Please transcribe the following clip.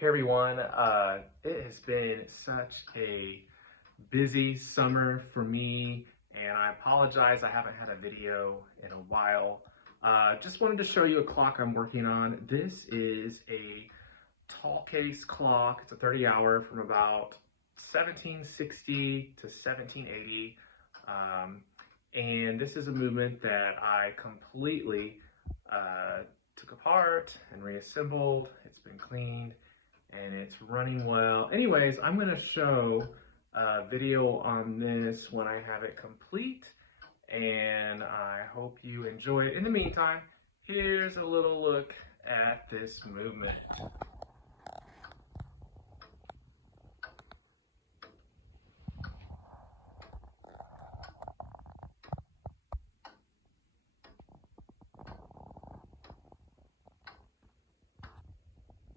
Hey everyone, it has been such a busy summer for me, and I apologize I haven't had a video in a while. Just wanted to show you a clock I'm working on. This is a tall case clock. It's a 30 hour from about 1760 to 1780. And this is a movement that I completely took apart and reassembled. It's been cleaned and it's running well. Anyways, I'm gonna show a video on this when I have it complete, and I hope you enjoy it. In the meantime, here's a little look at this movement.